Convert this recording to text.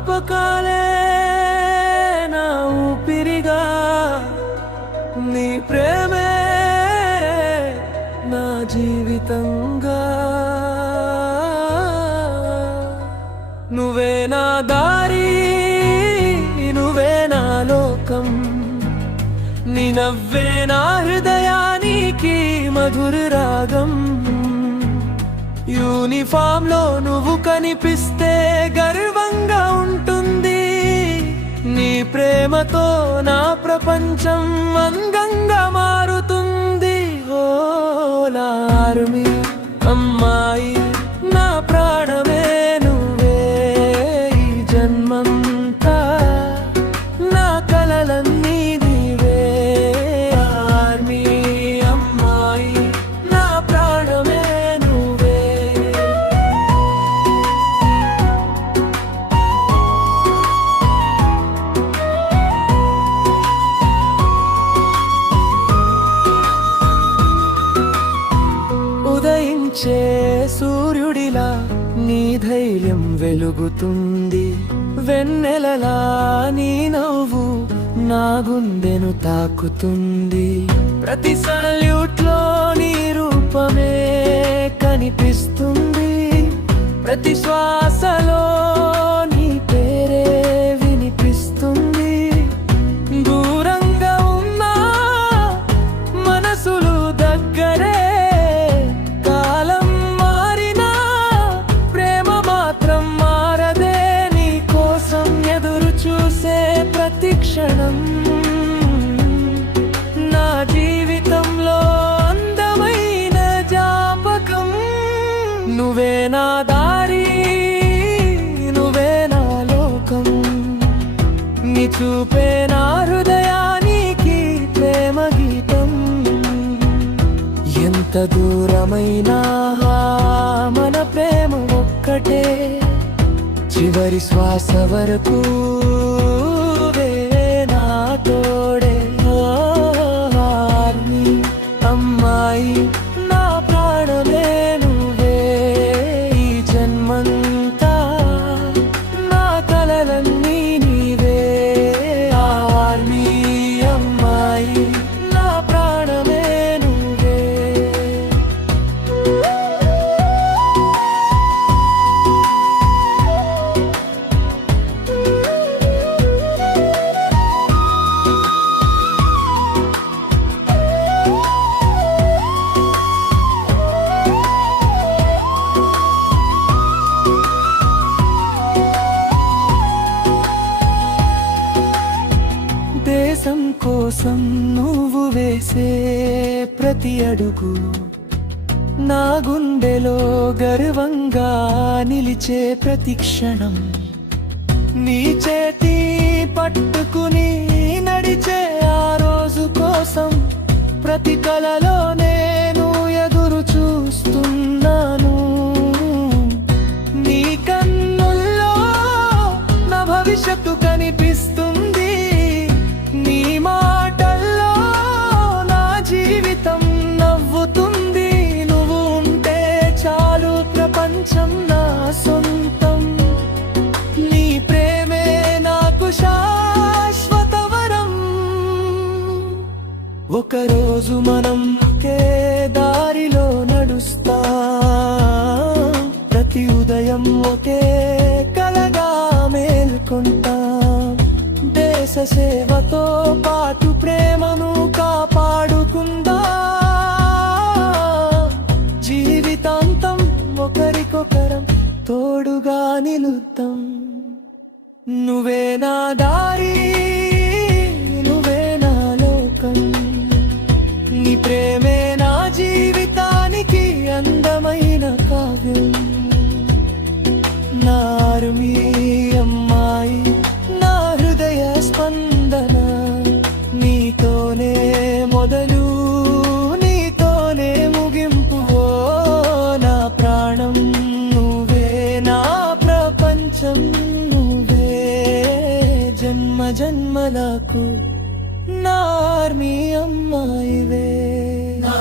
జ్ఞాపకాలే నా ఊపిరిగా, నీ ప్రేమే నా జీవితంగా. నువ్వే నా దారి, నువ్వే నా లోకం, నీ నవ్వే నా హృదయానికి మధుర రాగం. యూనిఫామ్ లో నువ్వు కనిపిస్తే గర్వంగా ఉంటుంది, నీ ప్రేమతో నా ప్రపంచం అందంగా మారుతుంది. ఓ ఆర్మీ అమ్మాయి, నా ప్రాణమే నువ్వే, ఈ జన్మంతా నా కలలన్నీ నీవే. ఆర్మీ అమ్మాయి, నా ప్రాణమే నువ్వే. ఉదయించే సూర్యుడిలా నీ ధైర్యం వెలుగుతుంది, వెన్నెలలా నీ నవ్వు నా గుండెను తాకుతుంది. ప్రతి సల్యూట్ లో నీ రూపమే కనిపిస్తుంది, ప్రతి శ్వాసలో నీ పేరే వినిపిస్తుంది. దూరంగా ఉన్నా మనసులు దగ్గరే, కాలం మారినా ప్రేమ మాత్రం మారదే. నీ కోసం ఎదురు చూసే ప్రతి క్షణం నా జీవితంలో అందమైన జ్ఞాపకం. నువ్వే నా దారి, నువ్వే నా లోకం, నీ చూపే నా హృదయానికి ప్రేమ గీతం. ఎంత దూరమైనా మన ప్రేమ ఒక్కటే, చివరి శ్వాస వరకు నా తోడే. ఆర్మీ అమ్మాయి, నా ప్రాణమే నువ్వే, ఈ జన్మంతా నా కలలన్నీ నీవే. ఆర్మీ అమ్మాయి, నా ప్రాణమే నువ్వే. దేశం కోసం నువ్వు వేసే ప్రతి అడుగు నా గుండెలో గర్వంగా నిలిచే ప్రతి క్షణం. నీ చేతి పట్టుకుని నడిచే ఆ రోజు కోసం ప్రతి కలలో నేను ఎదురు చూస్తున్నాను. నీ కన్నుల్లో నా భవిష్యత్తు కనిపిస్తుంది, నీ మాటల్లో నా జీవితం నవ్వుతుంది. నువ్వు ఉంటే చాలు, ప్రపంచం నా సొంతం. నీ ప్రేమే నాకు శాశ్వత వరం. ఒకరోజు మనం ఒకే దారిలో నడుస్తాం, ప్రతి ఉదయం ఒకే కలగా మేల్కొంటాం. దేశ సేవతో పాటు ప్రేమను కాపాడుకుందాం, జీవితాంతం ఒకరికొకరం తోడుగా నిలుద్దాం. నువ్వే నా దారి, నువ్వే నా లోకం, నీ ప్రేమే నా జీవితానికి అందమైన కావ్యం. నా ఆర్మీ అమ్మాయి, నా హృదయ స్పందన, నీతోనే మొదలు, నీతోనే ముగింపు. ఓ నా ప్రాణం నువ్వే, నా ప్రపంచం నువ్వే, జన్మ జన్మలకు నా ఆర్మీ అమ్మాయివే. నా